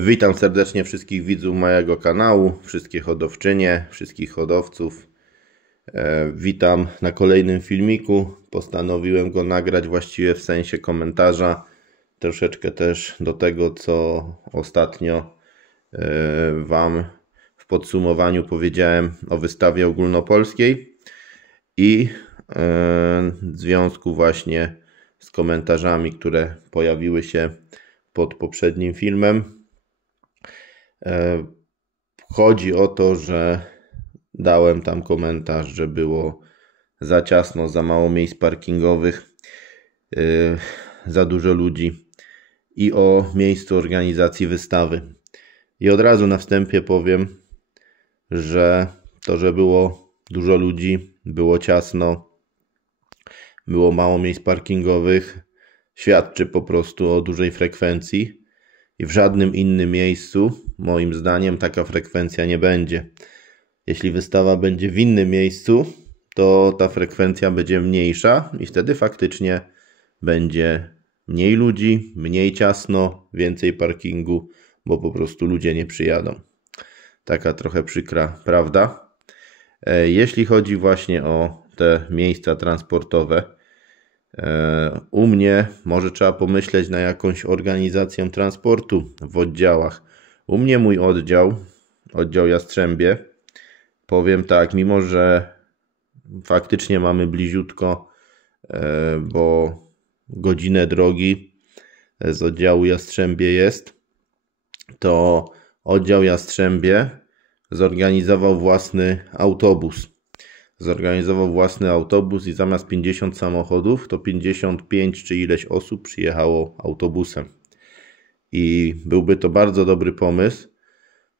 Witam serdecznie wszystkich widzów mojego kanału, wszystkie hodowczynie, wszystkich hodowców. Witam na kolejnym filmiku. Postanowiłem go nagrać właściwie w sensie komentarza. Troszeczkę też do tego, co ostatnio Wam w podsumowaniu powiedziałem o wystawie ogólnopolskiej i w związku właśnie z komentarzami, które pojawiły się pod poprzednim filmem. Chodzi o to, że dałem tam komentarz, że było za ciasno, za mało miejsc parkingowych, za dużo ludzi i o miejscu organizacji wystawy. I od razu na wstępie powiem, że to, że było dużo ludzi, było ciasno, było mało miejsc parkingowych, świadczy po prostu o dużej frekwencji i w żadnym innym miejscu, moim zdaniem, taka frekwencja nie będzie. Jeśli wystawa będzie w innym miejscu, to ta frekwencja będzie mniejsza i wtedy faktycznie będzie mniej ludzi, mniej ciasno, więcej parkingu, bo po prostu ludzie nie przyjadą. Taka trochę przykra prawda. Jeśli chodzi właśnie o te miejsca transportowe, u mnie może trzeba pomyśleć na jakąś organizację transportu w oddziałach. U mnie mój oddział Jastrzębie, powiem tak, mimo że faktycznie mamy bliziutko, bo godzinę drogi z oddziału Jastrzębie jest, to oddział Jastrzębie zorganizował własny autobus. I zamiast 50 samochodów, to 55 czy ileś osób przyjechało autobusem. I byłby to bardzo dobry pomysł,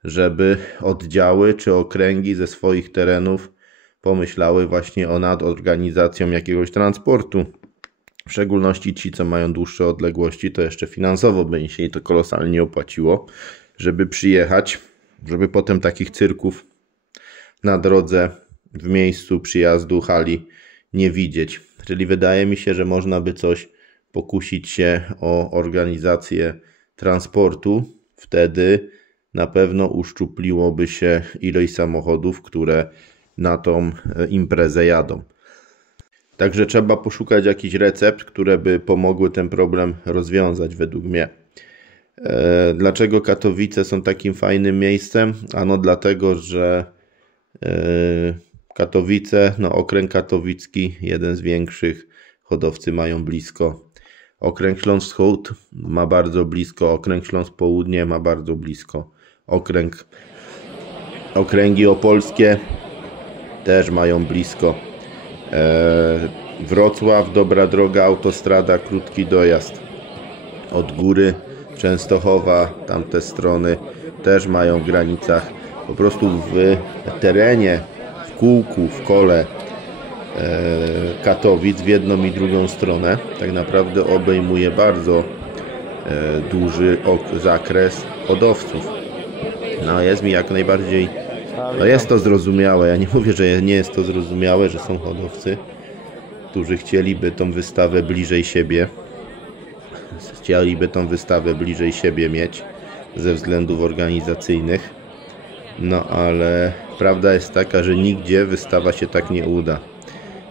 żeby oddziały czy okręgi ze swoich terenów pomyślały właśnie o nadorganizacją jakiegoś transportu. W szczególności ci, co mają dłuższe odległości, to jeszcze finansowo by im się to kolosalnie opłaciło, żeby przyjechać, żeby potem takich cyrków na drodze w miejscu przyjazdu hali nie widzieć. Czyli wydaje mi się, że można by coś pokusić się o organizację transportu. Wtedy na pewno uszczupliłoby się ilość samochodów, które na tą imprezę jadą. Także trzeba poszukać jakichś recept, które by pomogły ten problem rozwiązać według mnie. Dlaczego Katowice są takim fajnym miejscem? Ano dlatego, że Katowice, okręg katowicki, jeden z większych, hodowcy mają blisko. Okręg Śląsk-Wschód ma bardzo blisko, okręg Śląsk-Południe ma bardzo blisko. Okręgi opolskie też mają blisko. Wrocław, dobra droga, autostrada, krótki dojazd. Od góry Częstochowa, tamte strony też mają w granicach. Po prostu w terenie, w kółku, w kole Katowic w jedną i drugą stronę tak naprawdę obejmuje bardzo duży zakres hodowców. Jest mi jak najbardziej, jest to zrozumiałe. Ja nie mówię, że nie jest to zrozumiałe, że są hodowcy, którzy chcieliby tą wystawę bliżej siebie mieć ze względów organizacyjnych. Ale prawda jest taka, że nigdzie wystawa się tak nie uda.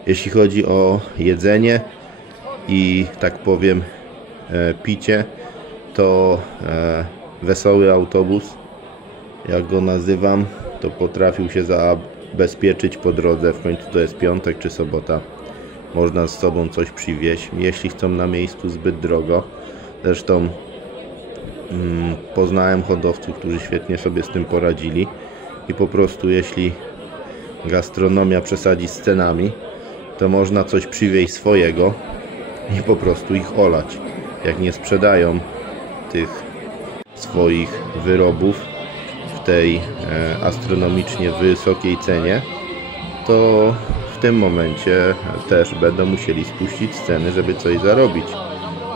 Jeśli chodzi o jedzenie i tak powiem picie, to wesoły autobus, jak go nazywam, to potrafił się zabezpieczyć po drodze. W końcu to jest piątek czy sobota. Można z sobą coś przywieźć, jeśli chcą na miejscu zbyt drogo. Zresztą poznałem hodowców, którzy świetnie sobie z tym poradzili i po prostu jeśli gastronomia przesadzi z cenami, to można coś przywieźć swojego i po prostu ich olać. Jak nie sprzedają tych swoich wyrobów w tej astronomicznie wysokiej cenie, to w tym momencie też będą musieli spuścić ceny, żeby coś zarobić.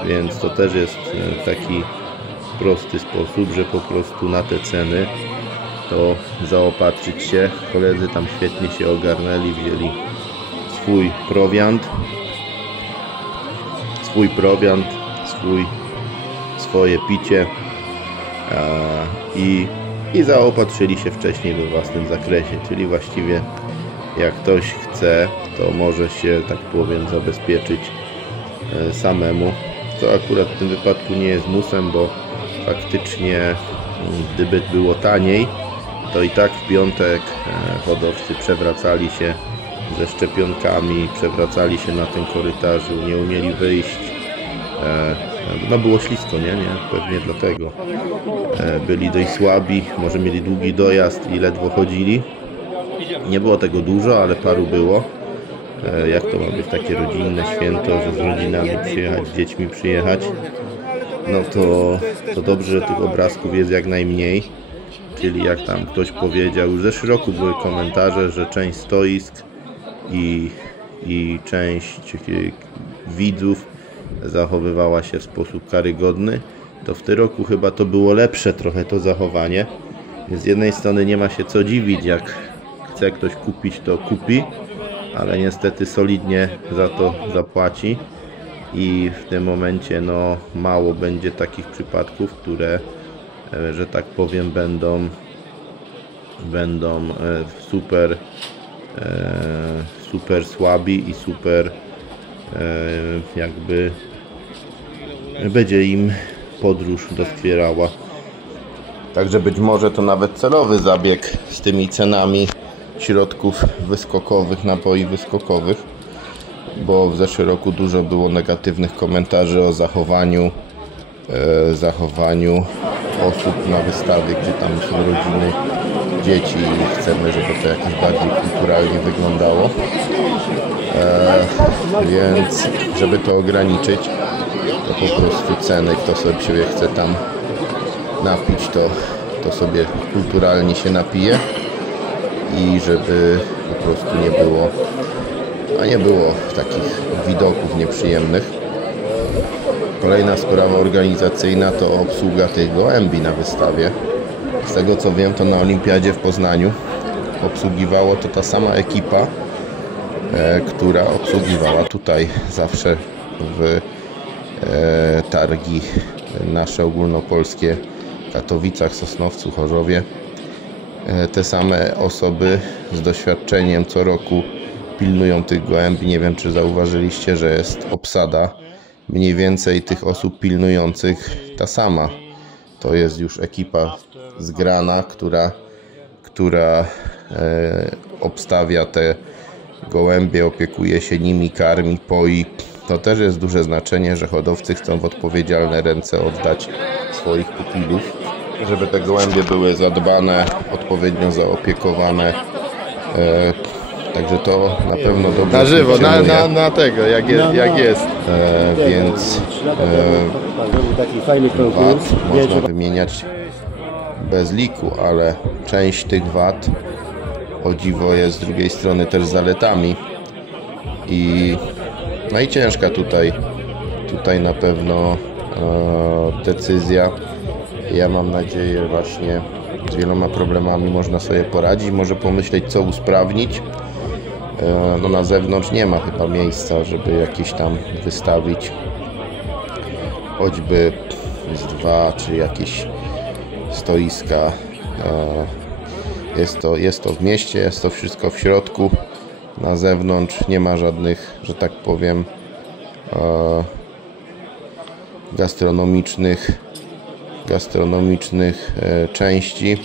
Więc to też jest taki prosty sposób, że po prostu na te ceny to zaopatrzyć się. Koledzy tam świetnie się ogarnęli, wzięli swój prowiant, swoje picie, i zaopatrzyli się wcześniej we własnym zakresie, czyli właściwie jak ktoś chce, to może się, tak powiem, zabezpieczyć samemu, co akurat w tym wypadku nie jest musem, bo faktycznie gdyby było taniej, to i tak w piątek hodowcy przewracali się ze szczepionkami, przewracali się na tym korytarzu, nie umieli wyjść. No było ślisko, nie? Pewnie dlatego. Byli dość słabi, może mieli długi dojazd i ledwo chodzili. Nie było tego dużo, ale paru było. Jak to ma być takie rodzinne święto, że z rodzinami przyjechać, z dziećmi przyjechać? No to dobrze, że tych obrazków jest jak najmniej. Czyli jak tam ktoś powiedział, już w zeszłym roku były komentarze, że część stoisk i część widzów zachowywała się w sposób karygodny, to w tym roku chyba to było lepsze trochę to zachowanie. Z jednej strony nie ma się co dziwić, jak chce ktoś kupić, to kupi, ale niestety solidnie za to zapłaci i w tym momencie no mało będzie takich przypadków, które, że tak powiem, będą super słabi i super jakby będzie im podróż doskwierała. Także być może to nawet celowy zabieg z tymi cenami środków wyskokowych, napoi wyskokowych, bo w zeszłym roku dużo było negatywnych komentarzy o zachowaniu osób na wystawie, gdzie tam są rodziny, dzieci i chcemy, żeby to jakoś bardziej kulturalnie wyglądało. Więc żeby to ograniczyć, to po prostu ceny, kto sobie chce tam napić, to sobie kulturalnie się napije i żeby po prostu nie było takich widoków nieprzyjemnych. Kolejna sprawa organizacyjna to obsługa tych gołębi na wystawie. Z tego co wiem, to na Olimpiadzie w Poznaniu obsługiwało to ta sama ekipa, która obsługiwała tutaj zawsze w targi nasze ogólnopolskie w Katowicach, Sosnowcu, Chorzowie. Te same osoby z doświadczeniem co roku pilnują tych gołębi. Nie wiem, czy zauważyliście, że jest obsada mniej więcej tych osób pilnujących ta sama. To jest już ekipa zgrana, która obstawia te gołębie, opiekuje się nimi, karmi, poi. To też jest duże znaczenie, że hodowcy chcą w odpowiedzialne ręce oddać swoich pupilów, żeby te gołębie były zadbane, odpowiednio zaopiekowane. Także to na pewno dobrze na żywo, na tego, jak jest. Więc wad można wymieniać bez liku, ale część tych wad, o dziwo, jest z drugiej strony też zaletami. No i ciężka tutaj na pewno decyzja. Ja mam nadzieję, właśnie z wieloma problemami można sobie poradzić, może pomyśleć, co usprawnić. No na zewnątrz nie ma chyba miejsca, żeby jakieś tam wystawić choćby z 2 czy jakieś stoiska. Jest to w mieście, jest to wszystko w środku. Na zewnątrz nie ma żadnych, że tak powiem, gastronomicznych części.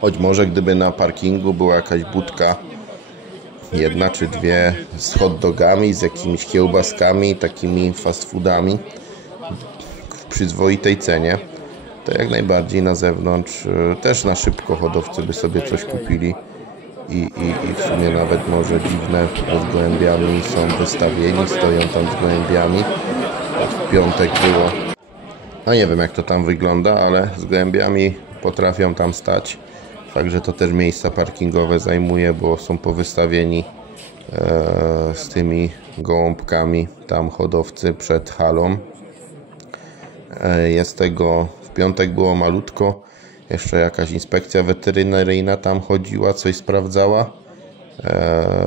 Choć może gdyby na parkingu była jakaś budka, 1 czy 2 z hot dogami, z jakimiś kiełbaskami, takimi fast foodami w przyzwoitej cenie, to jak najbardziej na zewnątrz też na szybko hodowcy by sobie coś kupili i w sumie nawet może dziwne, bo z gołębiami są wystawieni, stoją tam z gołębiami. W piątek było, no nie wiem jak to tam wygląda, ale z gołębiami potrafią tam stać. Także to też miejsca parkingowe zajmuje, bo są powystawieni z tymi gołąbkami tam hodowcy przed halą. Jest tego, w piątek było malutko, jeszcze jakaś inspekcja weterynaryjna tam chodziła, coś sprawdzała.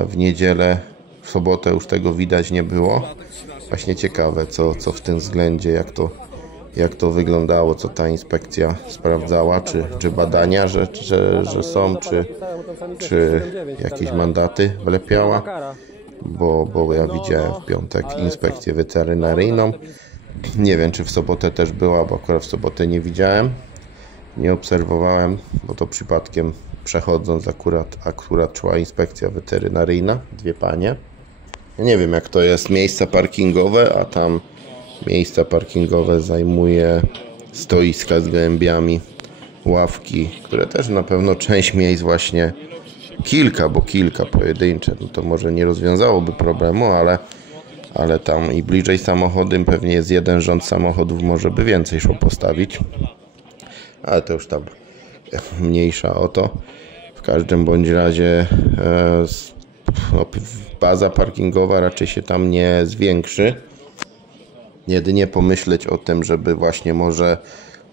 W niedzielę, w sobotę już tego widać nie było. Właśnie ciekawe, co w tym względzie, jak to wyglądało, co ta inspekcja sprawdzała, czy badania, że są, czy jakieś mandaty wlepiała, bo ja widziałem w piątek inspekcję weterynaryjną. Nie wiem, czy w sobotę też była, bo akurat w sobotę nie widziałem, nie obserwowałem, bo to przypadkiem przechodząc akurat szła inspekcja weterynaryjna, dwie panie. Ja nie wiem, jak to jest miejsca parkingowe, a tam miejsca parkingowe zajmuje stoiska z gołębiami, ławki, które też na pewno część miejsc właśnie kilka pojedyncze, no to może nie rozwiązałoby problemu, ale tam i bliżej samochodem pewnie jest jeden rząd samochodów, może by więcej szło postawić, ale to już tam mniejsza o to. W każdym bądź razie baza parkingowa raczej się tam nie zwiększy. Jedynie pomyśleć o tym, żeby właśnie może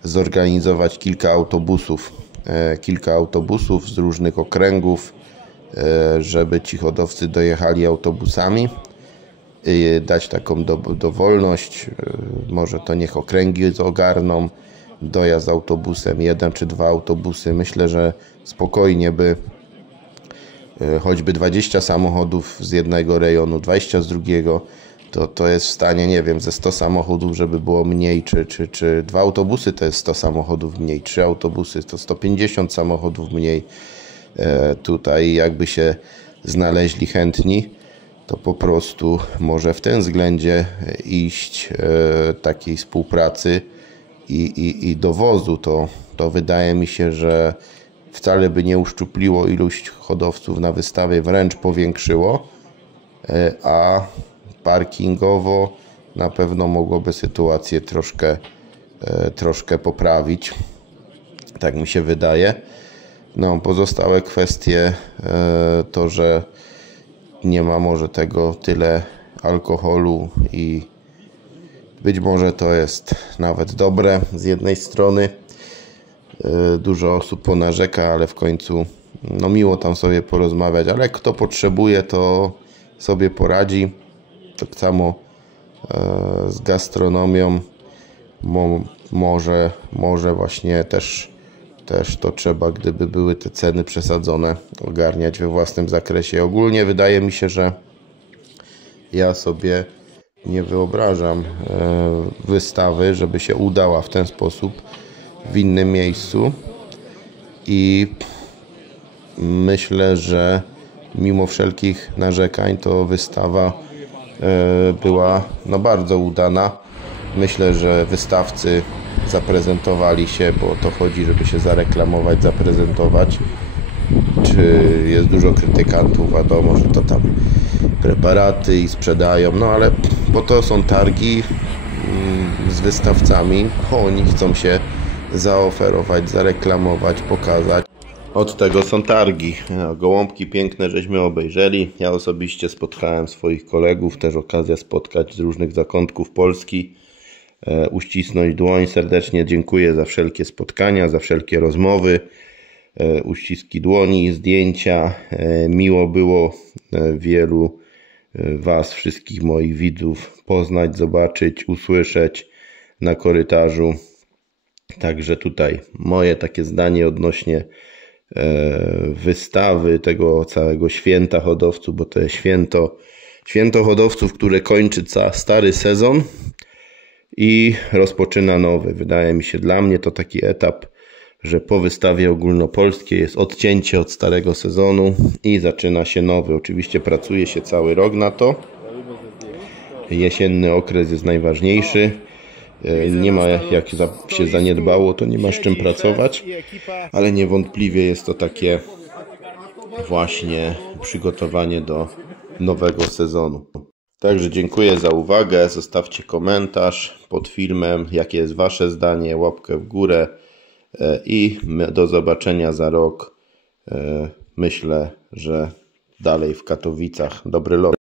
zorganizować kilka autobusów z różnych okręgów, żeby ci hodowcy dojechali autobusami, dać taką dowolność, może to niech okręgi ogarną dojazd autobusem, 1 czy 2 autobusy. Myślę, że spokojnie by choćby 20 samochodów z jednego rejonu, 20 z drugiego, to jest w stanie, nie wiem, ze 100 samochodów, żeby było mniej, czy 2 autobusy to jest 100 samochodów mniej, 3 autobusy to 150 samochodów mniej. Tutaj jakby się znaleźli chętni, to po prostu może w tym względzie iść takiej współpracy i dowozu. To wydaje mi się, że wcale by nie uszczupliło ilość hodowców na wystawie, wręcz powiększyło, a parkingowo na pewno mogłoby sytuację troszkę poprawić. Tak mi się wydaje. No, pozostałe kwestie to, że nie ma może tego tyle alkoholu i być może to jest nawet dobre z jednej strony. Dużo osób ponarzeka, ale w końcu no miło tam sobie porozmawiać, ale kto potrzebuje, to sobie poradzi. Tak samo z gastronomią może właśnie też to trzeba, gdyby były te ceny przesadzone, ogarniać we własnym zakresie. Ogólnie wydaje mi się, że ja sobie nie wyobrażam wystawy, żeby się udała w ten sposób w innym miejscu i myślę, że mimo wszelkich narzekań to wystawa była no bardzo udana. Myślę, że wystawcy zaprezentowali się, bo o to chodzi, żeby się zareklamować, zaprezentować. Czy jest dużo krytykantów, wiadomo, że to tam preparaty i sprzedają, no ale po to są targi z wystawcami, oni chcą się zaoferować, zareklamować, pokazać. Od tego są targi. Gołąbki piękne żeśmy obejrzeli. Ja osobiście spotkałem swoich kolegów, też okazja spotkać z różnych zakątków Polski. Uścisnąć dłoń. Serdecznie dziękuję za wszelkie spotkania, za wszelkie rozmowy, uściski dłoni, zdjęcia. Miło było wielu Was, wszystkich moich widzów poznać, zobaczyć, usłyszeć na korytarzu. Także tutaj moje takie zdanie odnośnie wystawy, tego całego święta hodowców, bo to jest święto hodowców, które kończy stary sezon i rozpoczyna nowy. Wydaje mi się, dla mnie to taki etap, że po wystawie ogólnopolskiej jest odcięcie od starego sezonu i zaczyna się nowy. Oczywiście pracuje się cały rok na to. Jesienny okres jest najważniejszy. Nie ma, jak się zaniedbało, to nie ma z czym pracować, ale niewątpliwie jest to takie właśnie przygotowanie do nowego sezonu. Także dziękuję za uwagę, zostawcie komentarz pod filmem, jakie jest Wasze zdanie, łapkę w górę i do zobaczenia za rok. Myślę, że dalej w Katowicach. Dobry lot.